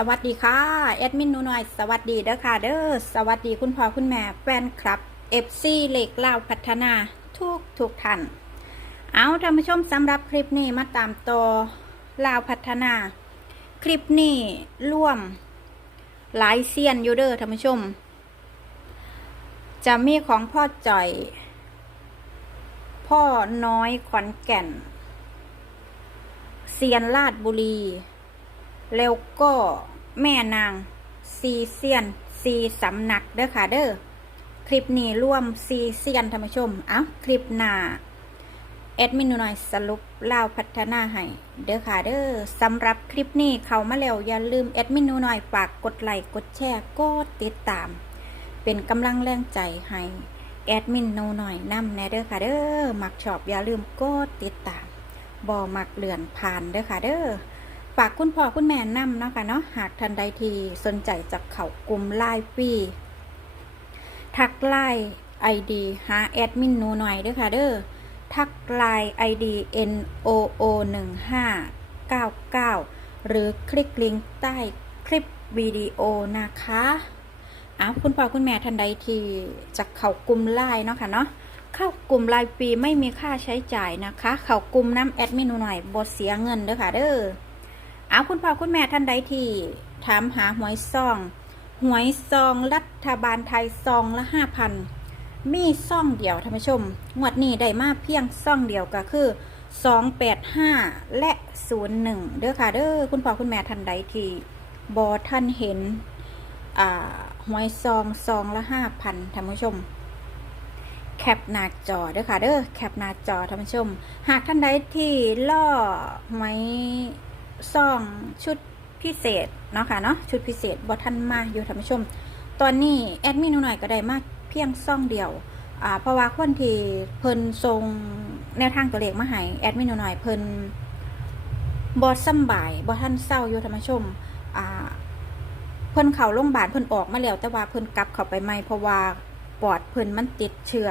สวัสดีค่ะแอดมินนูหน่อย สวัสดีเด้อค่ะเด้อสวัสดีคุณพ่อคุณแม่แฟนคลับ FC เหล็กลาวพัฒนาทุกทุกท่านเอาท่านผู้ชมสำหรับคลิปนี้มาตามต่อลาวพัฒนา คลิปนี้ร่วมหลายเซียนยูเด้อท่านผู้ชม จะมีของพ่อจ่อย พ่อน้อยขอนแก่นเซียนลาดบุรี แล้วก็แม่นางซีเซียนซีสำนักเด้อค่ะเด้อคลิปนี้ร่วมซีเซียนท่านผู้ชมเอ้าคลิปหน้าแอดมินหน่อยสรุปเล่าพัฒนาให้เด้อค่ะเด้อสำหรับคลิปนี้เขามาแล้วอย่าลืมแอดมินหน่อยฝากกดไลค์กดแชร์กดติดตาม เป็นกำลังแรงใจให้แอดมินหน่อยนำแนเด้อค่ะเด้อมักชอบอย่าลืมกดติดตามบอมักเลื่อนผ่านเด้อค่ะเด้อ ฝากคุณพ่อคุณแม่นำเนาะค่ะเนาะหากทันใดทีสนใจจากเขากลุ่มไลน์ฟรีทักไลน์ไอดีหาแอดมินหนูหน่อยด้วยค่ะเด้อทักไลน์ไอดี n o o 1 5 9 9 หรือคลิกลิงก์ใต้คลิปวิดีโอนะคะอ้าวคุณพ่อคุณแม่ทันใดทีจากเขากลุ่มไลน์เนาะค่ะเนาะเข้ากลุ่มไลน์ฟรีไม่มีค่าใช้จ่ายนะคะ เขากลุ่มน้ำแอดมินนูหน่อยบดเสียเงินเด้อค่ะเด้อ เอาคุณพ่อคุณแม่ท่านใดที่ถามหาหวยซอง หวยซองรัฐบาลไทยซองละห้าพันมีซองเดียวท่านผู้ชม งวดนี้ได้มาเพียงซองเดียวก็คือสองแปดห้าและศูนย์หนึ่งเด้อค่ะเด้อคุณพ่อคุณแม่ท่านใดที่บอท่านเห็นอ่าหวยซองซองละห้าพันท่านผู้ชม แคปหน้าจอเด้อค่ะเด้อแคปหน้าจอท่านผู้ชม หากท่านใดที่ล่อหวย ซองชุดพิเศษเนาะค่ะเนาะชุดพิเศษบอท่านมาอยู่ท่านผู้ชม ตอนนี้แอดมินหน่อยก็ได้มากเพียงซ่องเดียวอ่าเพราะว่าคนที่เพิ่นทรงแนวทางตัวเลขมาให้แอดมินหน่อยเพิ่นบอสำบ่ายบอท่านเศร้าอยู่ท่านผู้ชมอ่าเพิ่นเข่าโรงพยาบาลเพิ่นออกมาแล้วแต่ว่าเพิ่นกลับเข้าไปใหม่เพราะว่าปอดเพิ่นมันติดเชื้อ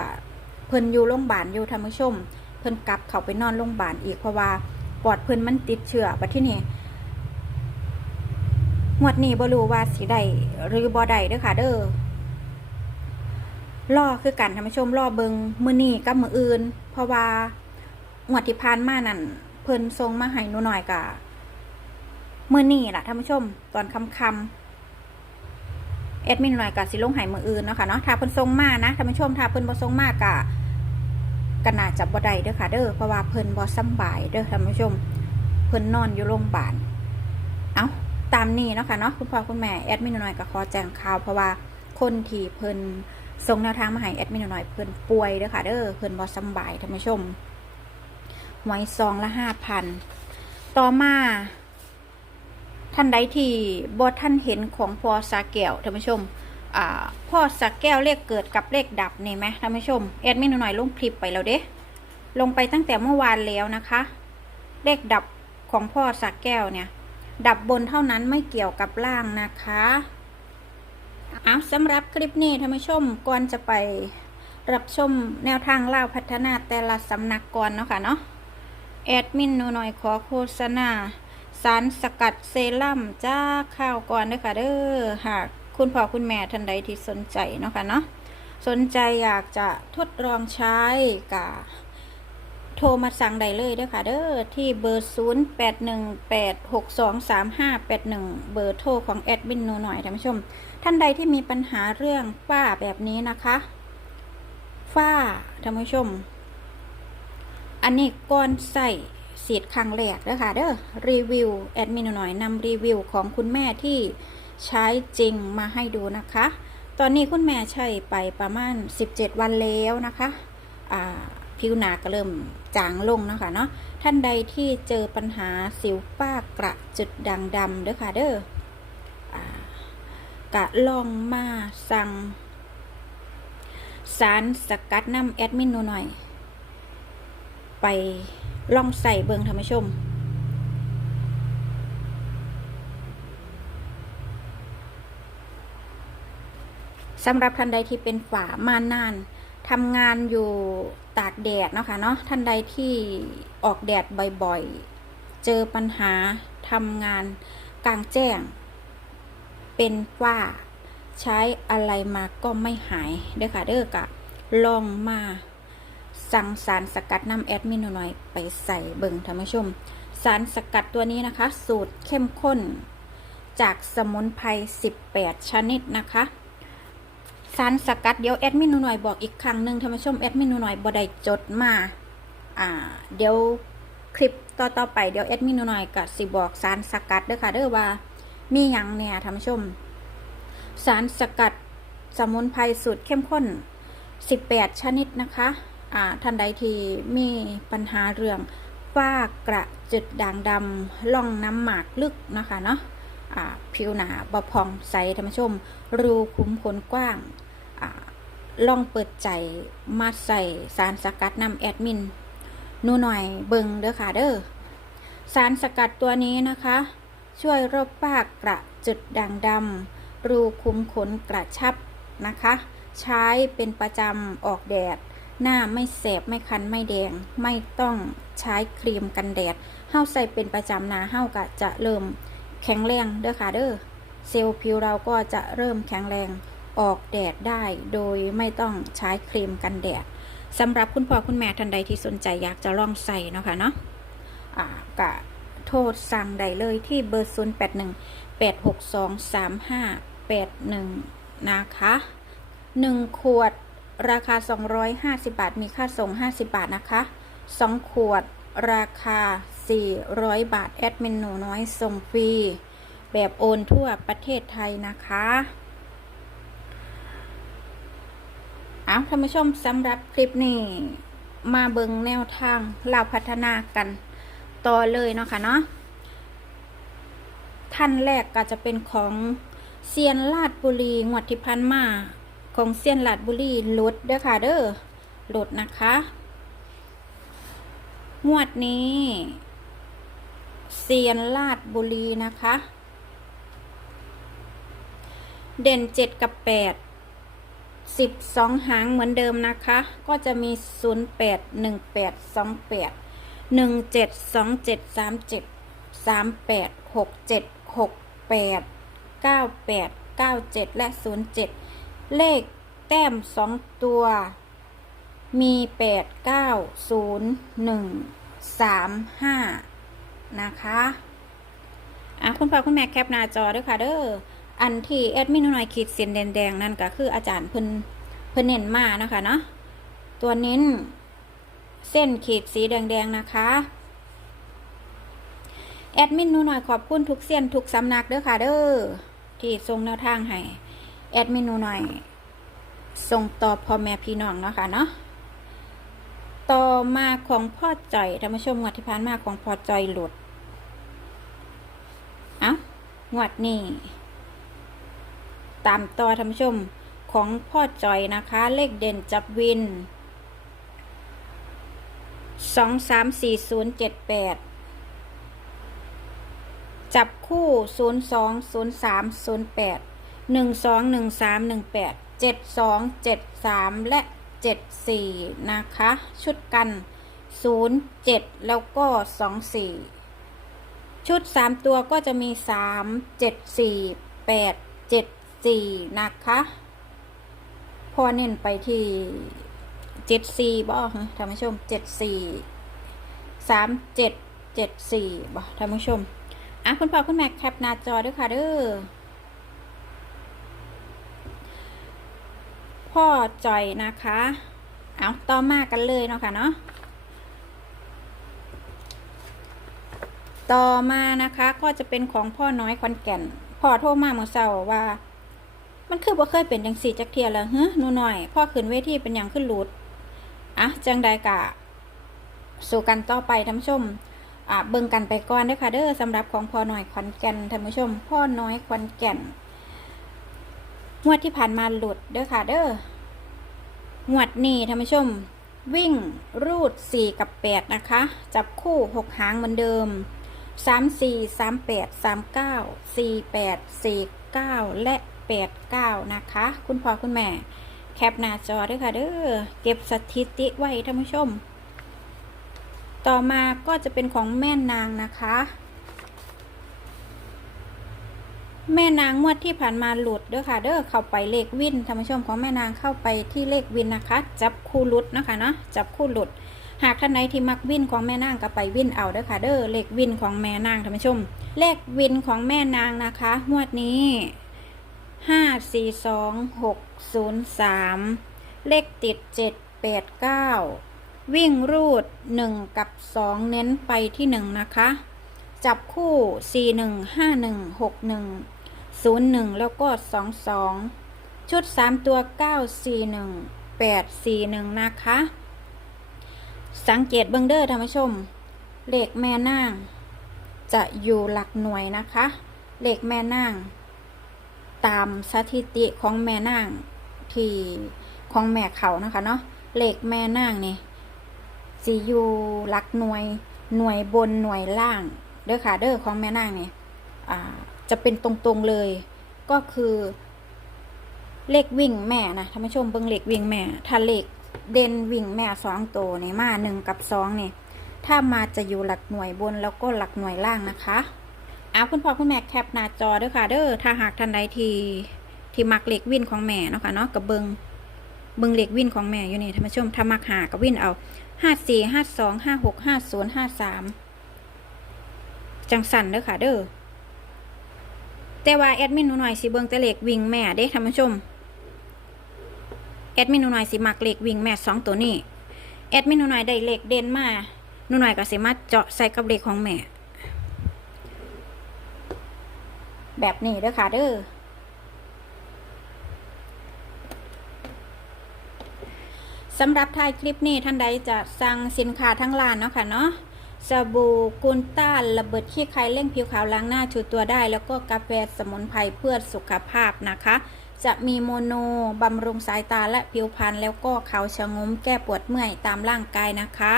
เพิ่นอยู่โรงพยาบาลอยู่ท่านผู้ชม เพิ่นกลับเข้าไปนอนโรงพยาบาลอีกเพราะว่า ปอดเพิ่นมันติดเชื้อบัดที่นี่งวดนี้บ่รู้ว่าสิได้หรือบ่ได้เด้อค่ะ เด้อรอคือกันท่านผู้ชมรอเบิงมือนี้กับมืออื่น เพราะว่างวดที่ผ่านมานั่นเพิ่นส่งมาให้หนูหน่อยกะมือนี้ล่ะท่านผู้ชม ตอนค่ำๆแอดมินหน่อยกะสิลงให้มื้ออื่นเนาะค่ะเนาะถ้าเพิ่นส่งมานะท่านผู้ชมถ้าเพิ่นบ่ส่งมากะ ก็น่าจะบ่ได้เด้อค่ะ เด้อเพราะว่าเพิ่นบ่สำบายเด้อท่านผู้ชม เพิ่นนอนอยู่โรงพยาบาลเอ้าตามนี้เนาะค่ะเนาะคุณพ่อคุณแม่แอดมินหน่อยก็ขอแจ้งข่าวเพราะว่าคนที่เพิ่นส่งแนวทางมาให้แอดมินหน่อยเพิ่นป่วยเด้อค่ะ เด้อเพิ่นบ่สำบายท่านผู้ชมหวยซองละ5,000ต่อมาท่านใดที่บ่ท่านเห็นของพอสาแก้วท่านผู้ชม พ่อสักแก้วเลขเกิดกับเลขดับนี่ไหมท่านผู้ชมแอดมินหน่อยลงคลิปไปแล้วเด้ลงไปตั้งแต่เมื่อวานแล้วนะคะ เลขดับของพ่อสักแก้วเนี่ย ดับบนเท่านั้นไม่เกี่ยวกับล่างนะคะเอาสำหรับคลิปนี้ท่านผู้ชมก่อนจะไปรับชมแนวทางเล่าพัฒนาแต่ละสำนักก่อนเนาะค่ะเนาะแอดมินหนูหน่อยขอโฆษณา สารสกัดเซรั่มจ้าข้าวก่อนด้อค่ะเด้อหาก คุณพ่อคุณแม่ท่านใดที่สนใจเนาะค่ะเนาะสนใจอยากจะทดลองใช้กะโทรมาสั่งได้เลยเด้อค่ะเด้อที่เบอร์ 0 8 1 8 6 2 3 5 8 1 เบอร์โทรของแอดมินหนูหน่อยท่านผู้ชม ท่านใดที่มีปัญหาเรื่องฝ้าแบบนี้นะคะฝ้าท่านผู้ชม อันนี้ก้อนใส่สีดครั้งแรกเด้อค่ะเด้อรีวิวแอดมินหน่อยนำรีวิวของคุณแม่ที่ ใช้จริงมาให้ดูนะคะ ตอนนี้คุณแม่ใช้ไปประมาณ 17 วันแล้วนะคะผิวหนาก็เริ่มจางลงนะคะเนาะท่านใดที่เจอปัญหาสิวป้ากระจุดด่างดำเด้อค่ะเด้อกะลองมาสั่งสารสกัดน้ำแอดมินหนูหน่อย ไปลองใส่เบิงท่านผู้ชม สำหรับท่านใดที่เป็นฝามานานทำงานอยู่ตากแดดเนาะคะเนาะท่านใดที่ออกแดดบ่อยๆ เจอปัญหาทำงานกลางแจ้ง เป็นว่าใช้อะไรมาก็ไม่หายเด้อค่ะเด้อกะลองมาสั่งสารสกัดน้ำแอดมินหน่อยไปใส่เบิ่งท่านผู้ชม สารสกัดตัวนี้นะคะ สูตรเข้มข้น จากสมุนไพร 18 ชนิดนะคะ สารสกัดเดี๋ยวแอดมินหน่อยบอกอีกครั้งหนึ่งท่านผู้ชมแอดมินหน่อยบ่ได้จดมา อ่า เดี๋ยวคลิปต่อต่อไปเดี๋ยวแอดมินหน่อยก็สิบอกสารสกัดเด้อค่ะเด้อว่ามีหยังเนี่ยท่านผู้ชม สารสกัดสมุนไพรสูตรเข้มข้น 18 ชนิดนะคะ อ่าท่านใดที่มีปัญหาเรื่องฝ้ากระจุดด่างดำล่องน้ำหมากลึกนะคะเนาะผิวหนาบพองใสท่านผู้ชม รูขุมขนกว้าง ลองเปิดใจมาใส่สารสกัดน้ำแอดมินนูหน่อยเบิงเด้อค่ะเด้อสารสกัดตัวนี้นะคะ ช่วยรบปากกระจุดด่างดำรูคุมขนกระชับนะคะ ใช้เป็นประจำออกแดด หน้าไม่แสบไม่คันไม่แดง ไม่ต้องใช้ครีมกันแดดเฮาใส่เป็นประจำหนาเฮากะจะเริ่มแข็งแรงเด้อค่ะเด้อเซลล์ผิวเราก็จะเริ่มแข็งแรง ออกแดดได้โดยไม่ต้องใช้ครีมกันแดดสำหรับคุณพ่อคุณแม่ท่านใดที่สนใจอยากจะลองใส่เนาะค่ะเนาะอ่ากะโทษสั่งได้เลยที่เบอร์ 0 8 1 8 6 2 3 5 8 1 นะคะ 1 ขวดราคา 250 บาท มีค่าส่ง 50 บาทนะคะ 2 ขวดราคา 400 บาท แอดมินหนูน้อยส่งฟรี แบบโอนทั่วประเทศไทยนะคะ เอาท่านผู้ชมสำหรับคลิปนี้ มาเบิงแนวทางเราพัฒนากันต่อเลยเนาะค่ะเนาะท่านแรกก็จะเป็นของเซียนลาดบุรีงวดที่พันมาของเซียนลาดบุรีลดเด้อค่ะเด้อลดนะคะ งวดนี้เซียนลาดบุรีนะคะ เด่นเจ็ดกับแปด สิบสองหางเหมือนเดิมนะคะ ก็จะมีศูนย์แปดหนึ่งแปดสองแปดหนึ่งเจ็ดสองเจ็ดสามเจ็ดสามแปดหกเจ็ดหกแปดเก้าแปดเก้าเจ็ดและศูนย์เจ็ดเลขแต้มสองตัว มีแปดเก้าศูนย์หนึ่งสามห้านะคะ อะ คุณพ่อคุณแม่แคปหน้าจอด้วยค่ะเด้อ อันที่แอดมินหน่อยขีดเส้นแดงๆนั่นก็คืออาจารย์เพิ่นเพิ่นเน้นมานะคะเนาะตัวเน้นเส้นขีดสีแดงๆนะคะแอดมินหนูหน่อยขอบคุณทุกเส้นทุกสำนักเด้อค่ะ เด้อที่ส่งแนวทางให้แอดมินหนูหน่อยส่งต่อพ่อแม่พี่น้องเนาะค่ะเนาะต่อมาของพ่อจ่อยท่านผู้ชมงวดที่ผ่านมาของพ่อจ่อยหลุด เอ้างวดนี้ ตามต่อท่านผู้ชมของพ่อจอยนะคะ เลขเด่นจับวินสองสามสี่ศูนย์เจ็ดแปดจับคู่ศูนย์สองศูนย์สามศูนย์แปดหนึ่งสองหนึ่งสามหนึ่งแปดเจ็ดสองเจ็ดสามและเจ็ดสี่นะคะ ชุดกันศูนย์เจ็ดแล้วก็สองสี่ชุดสามตัวก็จะมีสามเจ็ ดสี่แปดเจ็ดสี่นะคะพอเน้นไปที่เจ็ดสี่บ่ฮะท่านผู้ชมเจ็ดสี่สามเจ็ดเจ็ดสี่บ่ท่านผู้ชมอะคุณพ่อคุณแม่แคปหน้าจอด้วยค่ะเด้อพ่อจอยนะคะ เอาต่อมากันเลยเนาะค่ะเนาะต่อมานะคะก็จะเป็นของพ่อน้อยคอนแก่น พ่อโทรมาเมื่อเช้าว่า มันคือบ่เคยเป็นจังสี่จักเทียแล้วเฮ้หนูหน่อยพ่อขึ้นเวทีเป็นอย่างขึ้นหลุดอะจังใดกะ สู่กันต่อไปท่านผู้ชมอะเบิ่งกันไปก่อนเด้อค่ะเด้อสำหรับของพ่อหน้อยขอนแก่นท่านผู้ชม พ่อน้อยขอนแก่นงวดที่ผ่านมาหลุดเด้อค่ะเด้องวดนี้ท่านผู้ชม วิ่งรูดสี่กับแปดนะคะ จับคู่หกหางเหมือนเดิมสามสี่สามแปดสามเก้าสี่แปดสี่เก้าและ แปดเก้านะคะ คุณพ่อคุณแม่ แคปหน้าจอด้วยค่ะเด้อเก็บสถิติไว้ท่านผู้ชม ต่อมาก็จะเป็นของแม่นางนะคะ แม่นางงวดที่ผ่านมาหลุดเด้อค่ะเด้อเข้าไปเลขวินท่านผู้ชมของแม่นางเข้าไปที่เลขวินนะคะ จับคู่หลุดนะคะเนาะจับคู่หลุด หากท่านใดที่มักวินของแม่นางก็ไปวินเอาเด้อค่ะเด้อเลขวินของแม่นางท่านผู้ชมเลขวินของแม่นางนะคะงวดนี้ ห้าสี่สองหกศูนย์สามเลขติดเจ็ดแปดเก้าวิ่งรูดหนึ่งกับสองเน้นไปที่หนึ่งนะคะ จับคู่สี่หนึ่งห้าหนึ่งหกหนึ่งศูนย์หนึ่งแล้วก็สองสองชุดสามตัวเก้าสี่หนึ่งแปดสี่หนึ่งนะคะ สังเกตเบิงเดอร์ท่านผู้ชมเลขแม่นาง จะอยู่หลักหน่วยนะคะเลขแม่นาง ตามสถิติของแม่นางที่ของแม่เขานะคะเนาะเลขแม่นางนี่สิอยู่หลักหน่วยหน่วยบนหน่วยล่างเด้อค่ะเด้อของแม่นางนี่จะเป็นตรงๆเลยก็คือ เลขวิ่งแม่นะท่านผู้ชมเบิ่งเลขวิ่งแม่ ถ้าเลขเด่นวิ่งแม่สองตัวนี่มาหนึ่งกับสองนี่ถ้ามาจะอยู่หลักหน่วยบนแล้วก็หลักหน่วยล่างนะคะ เอาคุณพ่อคุณแม่แคปหน้าจอเด้อค่ะ เด้อถ้าหากท่านใดที่ที่มักเหลขวินของแม่เนาะค่ะเนาะกับเบิงเบิงเหลขวินของแม่อยู่นี่ท่านผู้ชมถ้ามักหากับวินเอาห้าสี่ห้าสองห้าหกห้าศูนย์ห้าสามจังสันเด้อค่ะ เด้อแต่ว่าแอดมินหนูหน่อยสิเบิงแต่เลขวิ่งแม่เด้ท่านผู้ชมแอดมินหนูหน่อยสิมักเหลขวิ่งแม่สองตัวนี้แอดมินหนูหน่อยได้เหลขเด่นมาหนูหน่อยก็สิมาเจาะใส่กับเหลขของแม่ แบบนี้เด้อค่ะเด้อสำหรับท้ายคลิปนี้ท่านใดจะสั่งสินค้าทั้งร้านเนาะค่ะเนาะสบู่กุนต้านระเบิดขี้ใครเร่งผิวขาวล้างหน้าชูตัวได้ แล้วก็กาแฟสมุนไพรเพื่อสุขภาพนะคะ จะมีโมโนบำรุงสายตาและผิวพรรณแล้วก็เขาชะงมแก้ปวดเมื่อยตามร่างกายนะคะ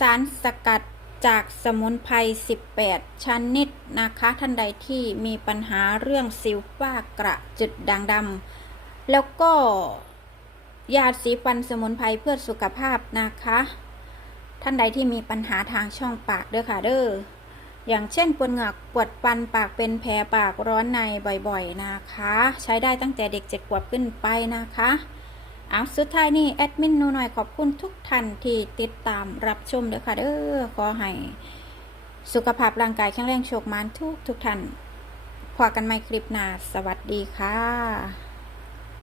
สารสกัด จากสมุนไพร 18 ชนิดนะคะ ท่านใดที่มีปัญหาเรื่องสิวฝ้ากระจุดด่างดำแล้วก็ยาสีฟันสมุนไพรเพื่อสุขภาพนะคะ ท่านใดที่มีปัญหาทางช่องปากเด้อค่ะเด้ออย่างเช่นปวดเหงือกปวดฟันปากเป็นแผลปากร้อนในบ่อยๆนะคะ ใช้ได้ตั้งแต่เด็กเจ็ดขวบขึ้นไปนะคะ เอาสุดท้ายนี่แอดมินนูหน่อยขอบคุณทุกท่านที่ติดตามรับชมเด้อค่ะเด้อขอให้สุขภาพร่างกายแข็งแรงโชคมานทุกทุกท่านพอกันใหม่คลิปหน้าสวัสดีค่ะ